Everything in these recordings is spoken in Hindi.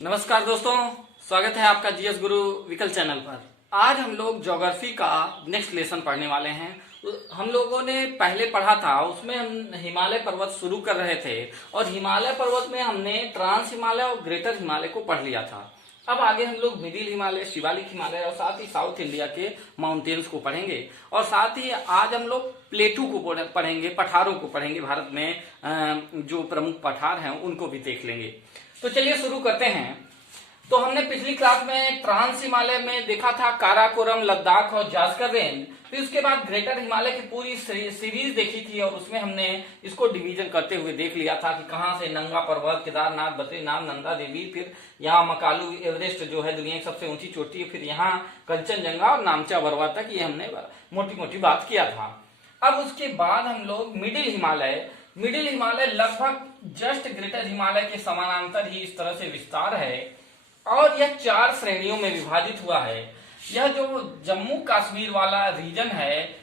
नमस्कार दोस्तों, स्वागत है आपका जीएस गुरु विकल चैनल पर। आज हम लोग ज्योग्राफी का नेक्स्ट लेसन पढ़ने वाले हैं। हम लोगों ने पहले पढ़ा था, उसमें हम हिमालय पर्वत शुरू कर रहे थे और हिमालय पर्वत में हमने ट्रांस हिमालय और ग्रेटर हिमालय को पढ़ लिया था। अब आगे हम लोग मिडिल हिमालय, शिवालिक हिमालय और साथ ही साउथ इंडिया के माउंटेन्स को पढ़ेंगे और साथ ही आज हम लोग प्लेटू को पढ़ेंगे, पठारों को पढ़ेंगे। भारत में जो प्रमुख पठार हैं उनको भी देख लेंगे। तो चलिए शुरू करते हैं। तो हमने पिछली क्लास में ट्रांस हिमालय में देखा था काराकोरम, लद्दाख और जास्कर रेंज। फिर उसके बाद ग्रेटर हिमालय की पूरी सीरीज देखी थी और उसमें हमने इसको डिवीजन करते हुए देख लिया था कि कहाँ से नंगा पर्वत, केदारनाथ, बद्रीनाथ, नंदा देवी, फिर यहाँ मकालू एवरेस्ट जो है दुनिया की सबसे ऊंची चोटी, फिर यहाँ कंचनजंगा और नामचा बरवा तक, ये हमने मोटी मोटी बात किया था। अब उसके बाद हम लोग मिडिल हिमालय लगभग जस्ट ग्रेटर हिमालय के समानांतर ही इस तरह से विस्तार है और यह 4 श्रेणियों में विभाजित हुआ है। यह जो जम्मू कश्मीर वाला रीजन है,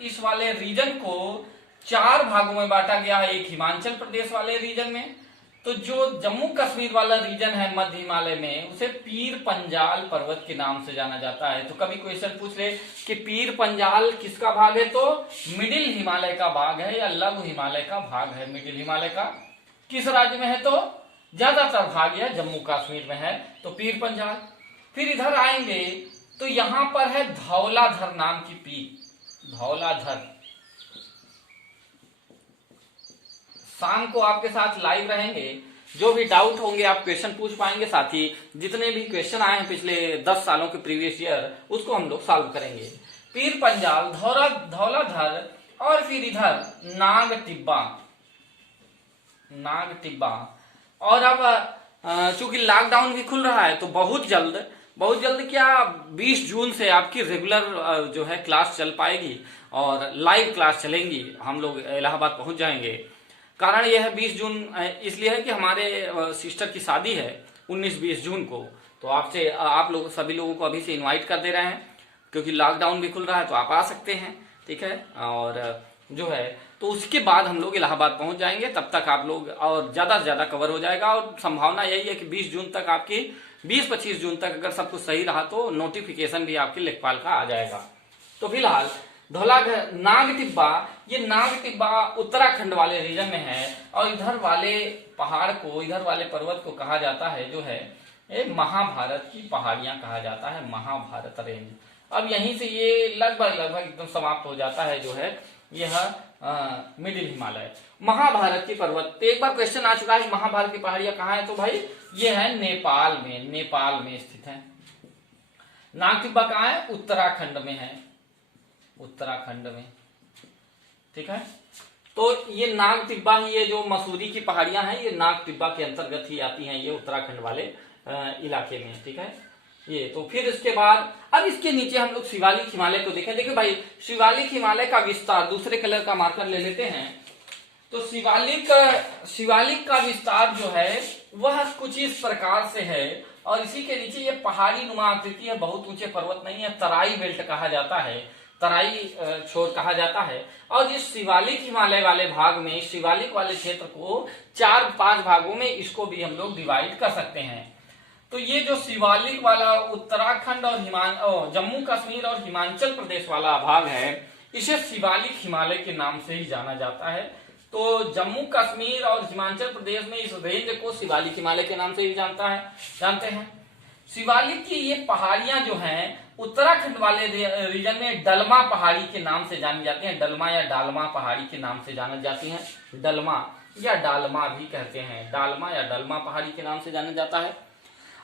इस वाले रीजन को 4 भागों में बांटा गया है। एक हिमाचल प्रदेश वाले रीजन में, तो जो जम्मू कश्मीर वाला रीजन है मध्य हिमालय में, उसे पीर पंजाल पर्वत के नाम से जाना जाता है। तो कभी क्वेश्चन पूछ ले कि पीर पंजाल किसका भाग है, तो मिडिल हिमालय का भाग है या लघु हिमालय का भाग है। मिडिल हिमालय का किस राज्य में है, तो ज्यादातर भाग यह जम्मू कश्मीर में है, तो पीर पंजाल। फिर इधर आएंगे तो यहां पर है धौलाधर नाम की पीक, धौलाधर। शाम को आपके साथ लाइव रहेंगे, जो भी डाउट होंगे आप क्वेश्चन पूछ पाएंगे। साथ ही जितने भी क्वेश्चन आए हैं पिछले 10 सालों के प्रीवियस ईयर, उसको हम लोग सॉल्व करेंगे। पीर पंजाल, धौलाधर और फिर इधर नाग टिब्बा। और अब चूंकि लॉकडाउन भी खुल रहा है तो बहुत जल्द क्या 20 जून से आपकी रेगुलर जो है क्लास चल पाएगी और लाइव क्लास चलेंगी। हम लोग इलाहाबाद पहुंच जाएंगे। कारण यह है 20 जून इसलिए है कि हमारे सिस्टर की शादी है 19-20 जून को। तो आप लोग सभी लोगों को अभी से इनवाइट कर दे रहे हैं, क्योंकि लॉकडाउन भी खुल रहा है तो आप आ सकते हैं, ठीक है। और जो है तो उसके बाद हम लोग इलाहाबाद पहुंच जाएंगे। तब तक आप लोग और ज्यादा से ज्यादा कवर हो जाएगा और संभावना यही है कि 20 जून तक आपकी 20-25 जून तक अगर सब कुछ सही रहा तो नोटिफिकेशन भी आपके लेखपाल का आ जाएगा। तो फिलहाल धौलाधर, नाग टिब्बा उत्तराखंड वाले रीजन में है और इधर वाले पहाड़ को, इधर वाले पर्वत को कहा जाता है जो है ये महाभारत की पहाड़ियां कहा जाता है, महाभारत रेंज। अब यहीं से ये लगभग एकदम समाप्त हो जाता है जो है यह मिडिल हिमालय, महाभारत की पर्वत। एक बार क्वेश्चन आ चुका है महाभारत की पहाड़ियां कहाँ है, तो भाई ये है नेपाल में स्थित है। नाग टिब्बा कहाँ है, उत्तराखंड में है, उत्तराखंड में, ठीक है। तो ये नाग टिब्बा ही, ये जो मसूरी की पहाड़ियां हैं ये नाग टिब्बा के अंतर्गत ही आती हैं, ये उत्तराखंड वाले इलाके में, ठीक है। ये तो फिर इसके बाद अब इसके नीचे हम लोग शिवालिक हिमालय को देखें। देखिए भाई, शिवालिक हिमालय का विस्तार, दूसरे कलर का मार्कर ले लेते हैं। तो शिवालिक का विस्तार जो है वह कुछ इस प्रकार से है और इसी के नीचे ये पहाड़ी नुमा आकृति है, बहुत ऊंचे पर्वत नहीं है, तराई बेल्ट कहा जाता है, तराई छोर कहा जाता है। और इस शिवालिक हिमालय वाले भाग में, शिवालिक वाले क्षेत्र को 4-5 भागों में इसको भी हम लोग डिवाइड कर सकते हैं। तो ये जो शिवालिक वाला उत्तराखंड और जम्मू कश्मीर और हिमाचल प्रदेश वाला भाग है, इसे शिवालिक हिमालय के नाम से ही जाना जाता है। तो जम्मू कश्मीर और हिमाचल प्रदेश में इस रेंज को शिवालिक हिमालय के नाम से ही जानते हैं। शिवालिक की ये पहाड़ियां जो हैं उत्तराखंड वाले रीजन में डलमा पहाड़ी के नाम से जानी जाती हैं, डलमा या डालमा पहाड़ी के नाम से जानी जाती हैं। डलमा या डालमा भी कहते हैं, डालमा या डलमा पहाड़ी के नाम से जाना जाता है।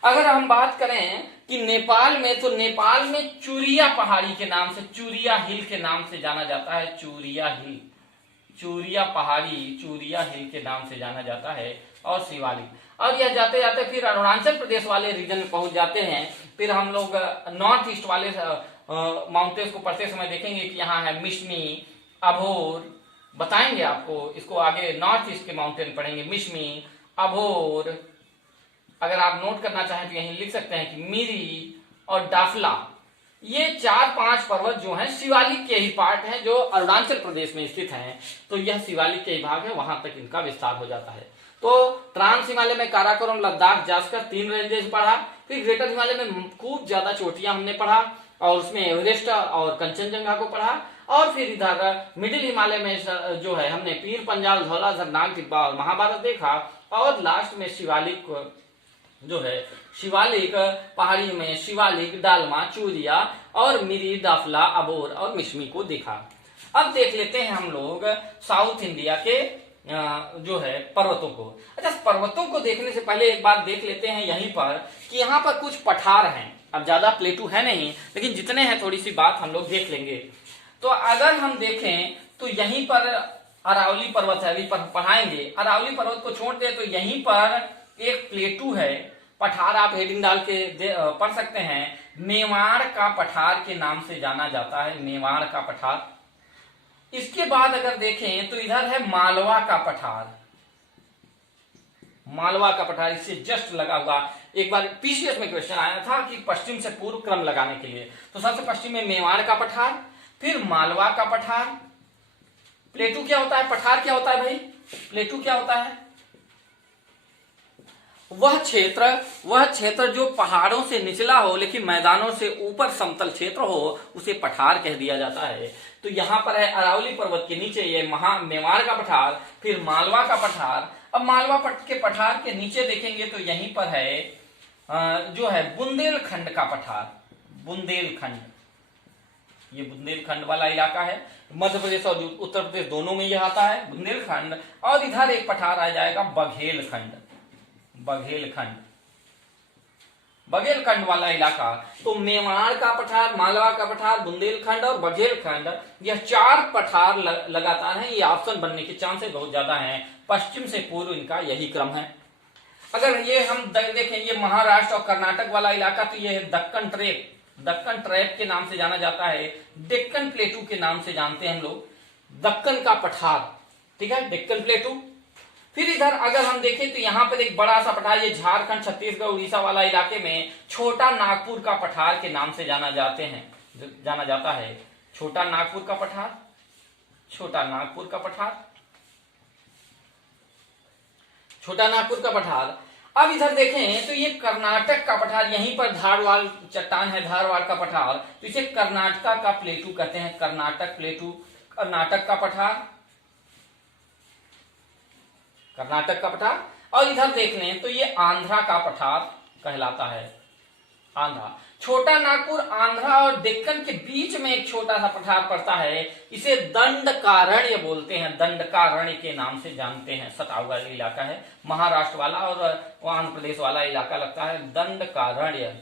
अगर हम बात करें कि नेपाल में, तो नेपाल में चूरिया पहाड़ी के नाम से, चूरिया हिल के नाम से जाना जाता है, चूरिया पहाड़ी, चूरिया हिल के नाम से जाना जाता है। और शिवालिक, और यह जाते जाते फिर अरुणाचल प्रदेश वाले रीजन में पहुंच जाते हैं। फिर हम लोग नॉर्थ ईस्ट वाले माउंटेन्स को पढ़ते समय देखेंगे कि यहाँ है मिश्मी, अभोर, बताएंगे आपको, इसको आगे नॉर्थ ईस्ट के माउंटेन पढ़ेंगे, मिश्मी, अभोर। अगर आप नोट करना चाहें तो यहीं लिख सकते हैं कि मिरी और डाफला, ये 4-5 पर्वत जो हैं शिवालिक के ही पार्ट हैं, जो अरुणाचल प्रदेश में स्थित हैं। तो यह शिवालिक के ही भाग है, वहां तक इनका विस्तार हो जाता है। तो ट्रांस हिमालय में काराकोरम, लद्दाख, जास्कर 3 रेंजेस पढ़ा। फिर ग्रेटर हिमालय में खूब ज्यादा चोटियां हमने पढ़ा और उसमें एवरेस्ट और कंचनजंगा को पढ़ा। और फिर इधर मिडिल हिमालय में जो है हमने पीर पंजाल, धौला, झरनाग, दिब्बा और महाभारत देखा। और लास्ट में शिवालिक जो है, शिवालिक पहाड़ी में शिवालिक, डालमा, चूरिया और मिरी, दाफला, अबोर और मिश्मी को देखा। अब देख लेते हैं हम लोग साउथ इंडिया के जो है पर्वतों को। अच्छा, पर्वतों को देखने से पहले एक बात देख लेते हैं यहीं पर कि यहाँ पर कुछ पठार हैं। अब ज्यादा प्लेटू है नहीं, लेकिन जितने हैं थोड़ी सी बात हम लोग देख लेंगे। तो अगर हम देखें तो यहीं पर अरावली पर्वत है, अभी पढ़ाएंगे। अरावली पर्वत को छोड़ दे तो यहीं पर एक प्लेटू है, पठार आप हेडिंग डाल के पढ़ सकते हैं। मेवाड़ का पठार के नाम से जाना जाता है, मेवाड़ का पठार। इसके बाद अगर देखें तो इधर है मालवा का पठार, मालवा का पठार इससे जस्ट लगा हुआ। एक बार पीसीएस में क्वेश्चन आया था कि पश्चिम से पूर्व क्रम लगाने के लिए, तो सबसे पश्चिम में मेवाड़ का पठार, फिर मालवा का पठार। प्लेटू क्या होता है, पठार क्या होता है भाई, प्लेटू क्या होता है? वह क्षेत्र जो पहाड़ों से निचला हो लेकिन मैदानों से ऊपर समतल क्षेत्र हो, उसे पठार कह दिया जाता है। तो यहाँ पर है अरावली पर्वत के नीचे ये मेवाड़ का पठार, फिर मालवा का पठार। अब मालवा के पठार के नीचे देखेंगे तो यहीं पर है जो है बुंदेलखंड का पठार, बुंदेलखंड। ये बुंदेलखंड वाला इलाका है, मध्य प्रदेश और उत्तर प्रदेश दोनों में यह आता है बुंदेलखंड। और इधर एक पठार आ जाएगा बघेलखंड, बघेलखंड, बघेलखंड वाला इलाका। तो मेवाड़ का पठार, मालवा का पठार, बुंदेलखंड और बघेलखंड, यह 4 पठार लगातार हैं। ये ऑप्शन बनने के चांसेस बहुत ज्यादा हैं। पश्चिम से पूर्व इनका यही क्रम है। अगर ये हम देखें, ये महाराष्ट्र और कर्नाटक वाला इलाका, तो ये है दक्कन ट्रैप, दक्कन ट्रैप के नाम से जाना जाता है। डेक्कन प्लेटू के नाम से जानते हैं हम लोग, दक्कन का पठार, ठीक है, डेक्कन प्लेटू। फिर इधर अगर हम देखें तो यहाँ पर एक बड़ा सा पठार, ये झारखंड, छत्तीसगढ़, उड़ीसा वाला इलाके में छोटा नागपुर का पठार के नाम से जाना जाता है। छोटा नागपुर का पठार, छोटा नागपुर का पठार, छोटा नागपुर का पठार। अब इधर देखें तो ये कर्नाटक का पठार, यहीं पर धारवाड़ चट्टान है, धारवाड़ का पठार, तो इसे कर्नाटक का प्लेटू कहते हैं, कर्नाटक प्लेटू, कर्नाटक का पठार, कर्नाटक का पठार। और इधर देख लें तो ये आंध्रा का पठार कहलाता है, आंध्रा। छोटा नागपुर आंध्रा और डेक्कन के बीच में एक छोटा सा पठार पड़ता है, इसे दंडकारण्य बोलते हैं, दंडकारण्य के नाम से जानते हैं। सटा हुआ इलाका है, महाराष्ट्र वाला और आंध्र प्रदेश वाला इलाका लगता है, दंडकारण्य,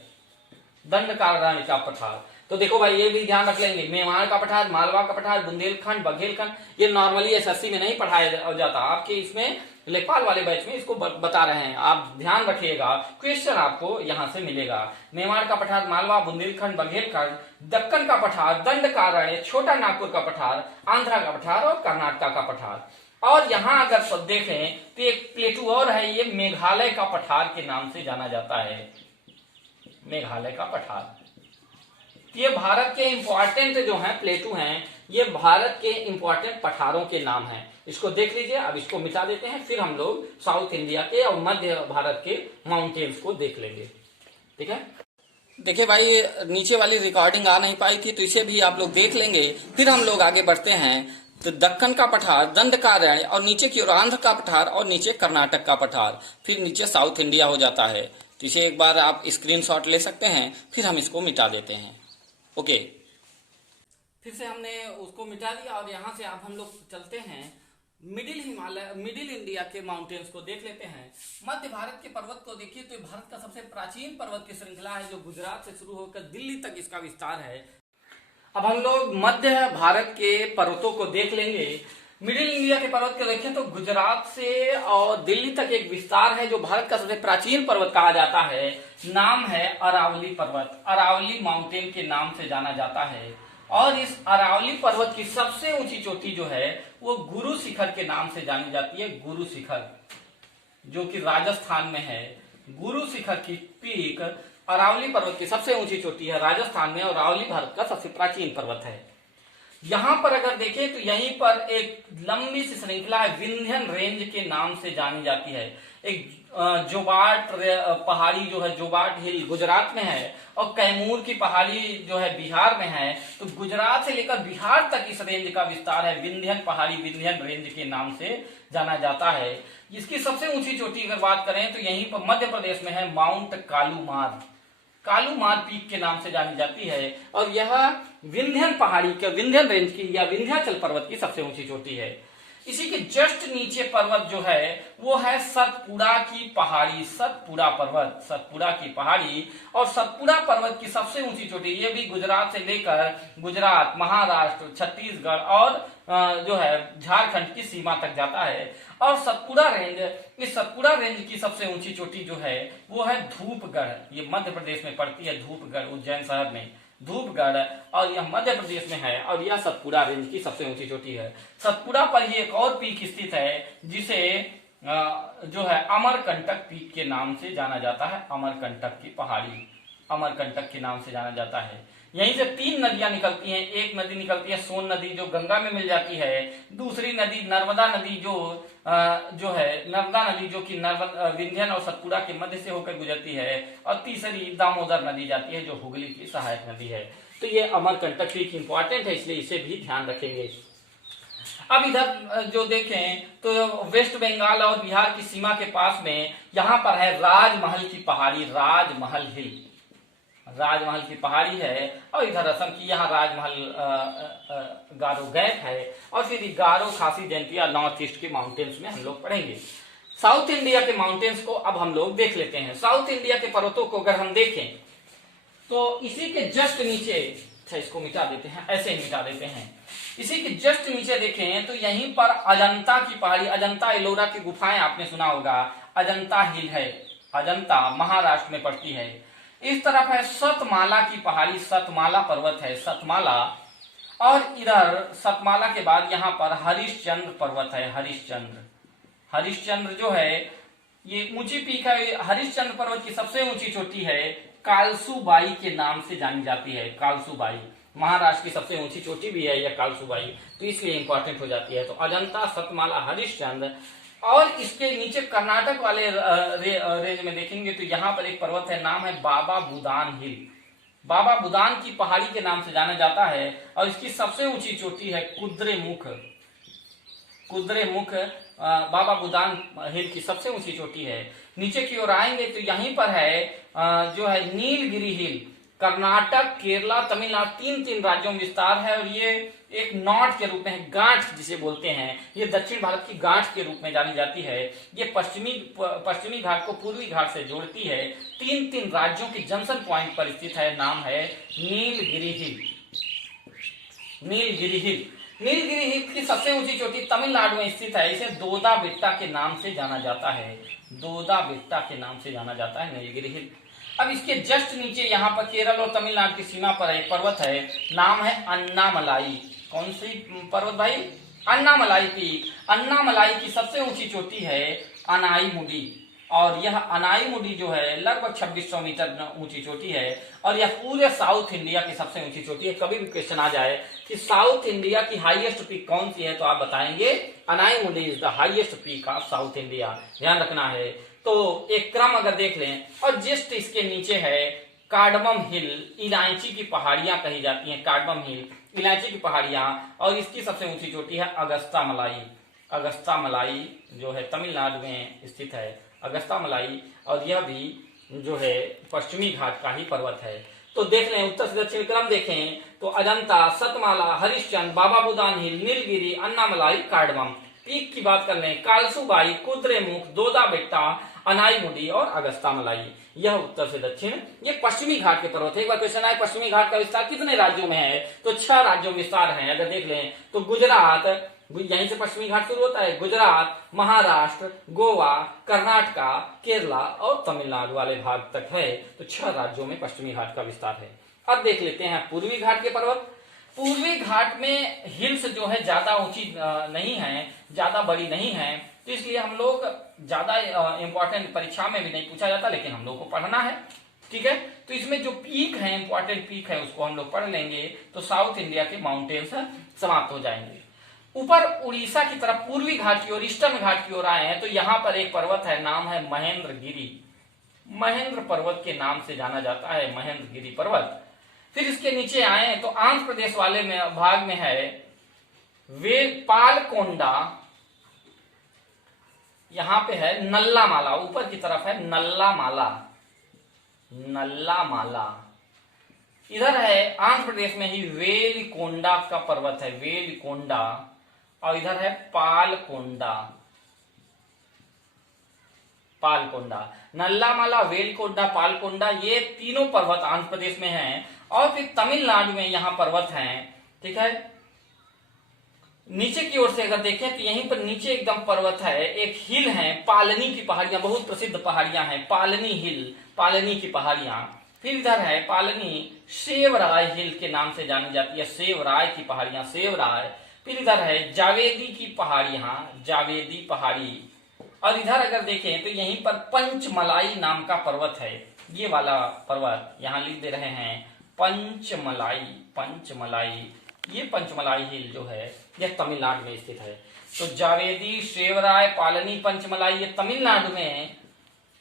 दंडकारण्य का पठार। तो देखो भाई ये भी ध्यान रख लेंगे, मेवाड़ का पठार, मालवा का पठार, बुंदेलखंड, बघेलखंड, ये नॉर्मली एसएससी में नहीं पढ़ाया जाता, आपके इसमें लेखपाल वाले बैच में इसको बता रहे हैं, आप ध्यान रखिएगा, क्वेश्चन आपको यहां से मिलेगा। मेवाड़ का पठार, मालवा, बुंदेलखंड, बघेलखंड, दक्कन का पठार, दंडकारण्य, छोटा नागपुर का पठार, आंध्रा का पठार और कर्नाटक का पठार। और यहाँ अगर देखें तो एक प्लेटू और है, ये मेघालय का पठार के नाम से जाना जाता है, मेघालय का पठार। ये भारत के इंपॉर्टेंट जो हैं प्लेटू हैं, ये भारत के इंपॉर्टेंट पठारों के नाम हैं। इसको देख लीजिए। अब इसको मिटा देते हैं, फिर हम लोग साउथ इंडिया के और मध्य भारत के माउंटेन्स को देख लेंगे, ठीक है। देखिए भाई, नीचे वाली रिकॉर्डिंग आ नहीं पाई थी, तो इसे भी आप लोग देख लेंगे, फिर हम लोग आगे बढ़ते हैं। तो दक्कन का पठार, दंडकारण्य, और नीचे की ओर आंध्र का पठार, और नीचे कर्नाटक का पठार, फिर नीचे साउथ इंडिया हो जाता है। तो इसे एक बार आप स्क्रीनशॉट ले सकते हैं, फिर हम इसको मिटा देते हैं। ओके, फिर से हमने उसको मिटा दिया और यहाँ से अब हम लोग चलते हैं मिडिल हिमालय, मिडिल इंडिया के माउंटेन्स को देख लेते हैं। मध्य भारत के पर्वत को देखिए तो भारत का सबसे प्राचीन पर्वत की श्रृंखला है, जो गुजरात से शुरू होकर दिल्ली तक इसका विस्तार है। अब हम लोग मध्य भारत के पर्वतों को देख लेंगे। मिडिल इंडिया के पर्वत को देखें तो गुजरात से और दिल्ली तक एक विस्तार है, जो भारत का सबसे प्राचीन पर्वत कहा जाता है। नाम है अरावली पर्वत, अरावली माउंटेन के नाम से जाना जाता है। और इस अरावली पर्वत की सबसे ऊंची चोटी जो है वो गुरु शिखर के नाम से जानी जाती है, गुरु शिखर, जो कि राजस्थान में है। गुरु शिखर की पीक अरावली पर्वत की सबसे ऊंची चोटी है राजस्थान में, और अरावली भारत का सबसे प्राचीन पर्वत है। यहां पर अगर देखें तो यहीं पर एक लंबी सी श्रृंखला है, विंध्यन रेंज के नाम से जानी जाती है। एक जोबाट पहाड़ी जो है, जोबाट हिल गुजरात में है, और कैमूर की पहाड़ी जो है बिहार में है। तो गुजरात से लेकर बिहार तक इस रेंज का विस्तार है, विंध्यन पहाड़ी, विंध्यन रेंज के नाम से जाना जाता है। इसकी सबसे ऊंची चोटी अगर बात करें तो यहीं पर मध्य प्रदेश में है, माउंट कालूमार, कालूमार पीक के नाम से जानी जाती है। और यह विंध्यन पहाड़ी के, विंध्यन रेंज की या विंध्याचल पर्वत की सबसे ऊंची चोटी है। इसी के जस्ट नीचे पर्वत जो है वो है सतपुड़ा की पहाड़ी, सतपुड़ा पर्वत, सतपुड़ा की पहाड़ी। और सतपुड़ा पर्वत की सबसे ऊंची चोटी, ये भी गुजरात से लेकर गुजरात, महाराष्ट्र, छत्तीसगढ़ और जो है झारखंड की सीमा तक जाता है। और सतपुड़ा रेंज, इस सतपुड़ा रेंज की सबसे ऊंची चोटी जो है वो है धूपगढ़, ये मध्य प्रदेश में पड़ती है, धूपगढ़ उज्जैन शहर में, धूपगढ़, और यह मध्य प्रदेश में है। और यह सतपुड़ा रेंज की सबसे ऊंची चोटी है। सतपुड़ा पर ही एक और पीक स्थित है जिसे जो है अमरकंटक पीक के नाम से जाना जाता है, अमरकंटक की पहाड़ी, अमरकंटक के नाम से जाना जाता है। यहीं से 3 नदियां निकलती हैं। एक नदी निकलती है सोन नदी, जो गंगा में मिल जाती है। दूसरी नदी नर्मदा नदी, जो है नर्मदा नदी, जो कि विंध्यन और सतपुड़ा के मध्य से होकर गुजरती है। और तीसरी दामोदर नदी जाती है, जो हुगली की सहायक नदी है। तो ये अमरकंटक पीक इंपॉर्टेंट है, इसलिए इसे भी ध्यान रखेंगे। अब इधर जो देखें तो वेस्ट बंगाल और बिहार की सीमा के पास में यहाँ पर है राजमहल की पहाड़ी, राजमहल हिल, राजमहल की पहाड़ी है। और इधर असम की यहाँ राजमहल गारो गैप है। और फिर गारो, खासी, जयंतिया, नॉर्थ ईस्ट के माउंटेन्स में हम लोग पढ़ेंगे। साउथ इंडिया के माउंटेन्स को अब हम लोग देख लेते हैं। साउथ इंडिया के पर्वतों को अगर हम देखें तो इसी के जस्ट नीचे, अच्छा इसको मिटा देते हैं, ऐसे ही मिटा देते हैं। इसी के जस्ट नीचे देखें तो यहीं पर अजंता की पहाड़ी, अजंता एलोरा की गुफाएं आपने सुना होगा, अजंता हिल है, अजंता महाराष्ट्र में पड़ती है। इस तरफ है सतमाला की पहाड़ी, सतमाला पर्वत है, सतमाला। और इधर सतमाला के बाद यहाँ पर हरिश्चंद्र पर्वत है, हरिश्चंद्र, हरिश्चंद्र जो है ये ऊंची पीक है। हरिश्चंद्र पर्वत की सबसे ऊंची चोटी है, कालसूबाई के नाम से जानी जाती है, कालसूबाई, महाराष्ट्र की सबसे ऊंची चोटी भी है यह कालसूबाई, तो इसलिए इंपॉर्टेंट हो जाती है। तो अजंता, सतमाला, हरिश्चंद्र। और इसके नीचे कर्नाटक वाले रेंज में देखेंगे तो यहाँ पर एक पर्वत है, नाम है बाबा बुदान हिल, बाबा बुदान की पहाड़ी के नाम से जाना जाता है। और इसकी सबसे ऊंची चोटी है कुद्रेमुख, कुद्रेमुख बाबा बुदान हिल की सबसे ऊंची चोटी है। नीचे की ओर आएंगे तो यहीं पर है जो है नीलगिरी हिल, कर्नाटक, केरला, तमिलनाडु, 3 राज्यों में विस्तार है। और ये एक नॉट के रूप में है, गांठ जिसे बोलते हैं, ये दक्षिण भारत की गांठ के रूप में जानी जाती है। ये पश्चिमी घाट को पूर्वी घाट से जोड़ती है। 3 राज्यों की जंक्शन पॉइंट पर स्थित है, नाम है नीलगिरी हिल, नीलगिरी हिल। नीलगिरी हिल की सबसे ऊंची चोटी तमिलनाडु में स्थित है, इसे दोदा बेट्टा के नाम से जाना जाता है, दोदा बेट्टा के नाम से जाना जाता है नीलगिरी हिल। अब इसके जस्ट नीचे यहाँ पर केरल और तमिलनाडु की सीमा पर एक पर्वत है, नाम है अन्नामलाई। कौन सी पर्वत भाई? अन्नामलाई पीक। अन्नामलाई की सबसे ऊंची चोटी है अनाईमुडी, और यह अनाईमुडी जो है लगभग 2600 मीटर ऊंची चोटी है। और यह पूरे साउथ इंडिया की सबसे ऊंची चोटी है। कभी भी क्वेश्चन आ जाए कि साउथ इंडिया की हाईएस्ट पीक कौन सी है तो आप बताएंगे Anaimudi is the highest peak of south India, ध्यान रखना है। तो एक क्रम अगर देख लें, और जस्ट इसके नीचे है कार्डमम हिल, इलायची की पहाड़ियां कही जाती हैं, कार्डमम हिल, इलायची की पहाड़ियां। और इसकी सबसे ऊंची चोटी है अगस्ता मलाई, अगस्ता मलाई जो है तमिलनाडु में स्थित है, अगस्ता मलाई। और यह भी जो है पश्चिमी घाट का ही पर्वत है। तो देख लें उत्तर से दक्षिण क्रम देखें तो अजंता, सतमाला, हरिश्चंद्र, बाबा बुदान हिल, नीलगिरी, अन्नामलाई, कार्डमम। पीक की बात कर लें, कालसूबाई, कुद्रेमुख, दोदा बेट्टा, अनाईमुडी और अगस्ता मलाई। यह उत्तर से दक्षिण, ये पश्चिमी घाट के पर्वत है। एक बार क्वेश्चन आए पश्चिमी घाट का विस्तार कितने राज्यों में है तो 6 राज्यों में विस्तार है। अगर देख लें तो गुजरात, यहीं से पश्चिमी घाट शुरू होता है, गुजरात, महाराष्ट्र, गोवा, कर्नाटका, केरला और तमिलनाडु वाले भाग तक है। तो 6 राज्यों में पश्चिमी घाट का विस्तार है। अब देख लेते हैं पूर्वी घाट के पर्वत। पूर्वी घाट में हिल्स जो है ज्यादा ऊंची नहीं है, ज्यादा बड़ी नहीं है, तो इसलिए हम लोग ज्यादा इंपॉर्टेंट परीक्षा में भी नहीं पूछा जाता, लेकिन हम लोग को पढ़ना है। ठीक है। तो इसमें जो पीक है, इंपॉर्टेंट पीक है, उसको हम लोग पढ़ लेंगे तो साउथ इंडिया के माउंटेन्स समाप्त हो जाएंगे। ऊपर उड़ीसा की तरफ पूर्वी घाट की ओर, ईस्टर्न घाट की ओर आए हैं तो यहाँ पर एक पर्वत है, नाम है महेंद्रगिरी। महेंद्र पर्वत के नाम से जाना जाता है, महेंद्रगिरी पर्वत। फिर इसके नीचे आए तो आंध्र प्रदेश वाले में भाग में है वे पालकोंडा, यहां पे है नल्लामाला, ऊपर की तरफ है नल्लामाला, नल्लामाला। इधर है आंध्र प्रदेश में ही वेलिकोंडा का पर्वत है, वेलिकोंडा, और इधर है पालकोंडा, पालकोंडा। नल्लामाला, वेलिकोंडा, पालकोंडा, ये तीनों पर्वत आंध्र प्रदेश में हैं। और फिर तमिलनाडु में यहाँ पर्वत हैं, ठीक है। नीचे की ओर से अगर देखें तो यहीं पर नीचे एकदम पर्वत है, एक हिल है, पालनी की पहाड़ियां, बहुत प्रसिद्ध पहाड़ियां हैं, पालनी हिल, पालनी की पहाड़ियां। फिर इधर है पालनी सेवराय हिल के नाम से जानी जाती है, सेवराय की पहाड़ियां, सेवराय। फिर इधर है जावेदी की पहाड़ियां, जावेदी पहाड़ी। और इधर अगर देखें तो यहीं पर पंचमलाई नाम का पर्वत है, ये वाला पर्वत यहाँ लिख दे रहे हैं पंचमलाई, पंचमलाई। ये पंचमलाई हिल जो है यह तमिलनाडु में स्थित है। तो जावेदी, सेवराय, पालनी, पंचमलाई ये तमिलनाडु में,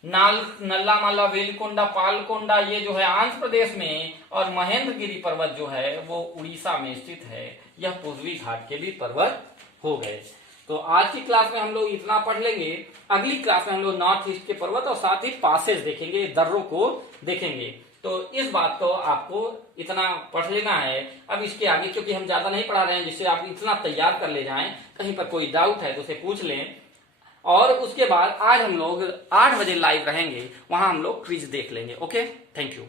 नल्लामाला, वेलिकोंडा, पालकोंडा ये जो है आंध्र प्रदेश में, और महेंद्रगिरी पर्वत जो है वो उड़ीसा में स्थित है। यह पूर्वी घाट के भी पर्वत हो गए। तो आज की क्लास में हम लोग इतना पढ़ लेंगे। अगली क्लास में हम लोग नॉर्थ ईस्ट के पर्वत और साथ ही पासेज देखेंगे, दर्रों को देखेंगे। तो इस बात को आपको इतना पढ़ लेना है। अब इसके आगे क्योंकि हम ज्यादा नहीं पढ़ा रहे हैं, जिससे आप इतना तैयार कर ले जाएं, कहीं पर कोई डाउट है तो उसे पूछ लें। और उसके बाद आज हम लोग 8 बजे लाइव रहेंगे, वहां हम लोग क्विज देख लेंगे। Okay, thank you.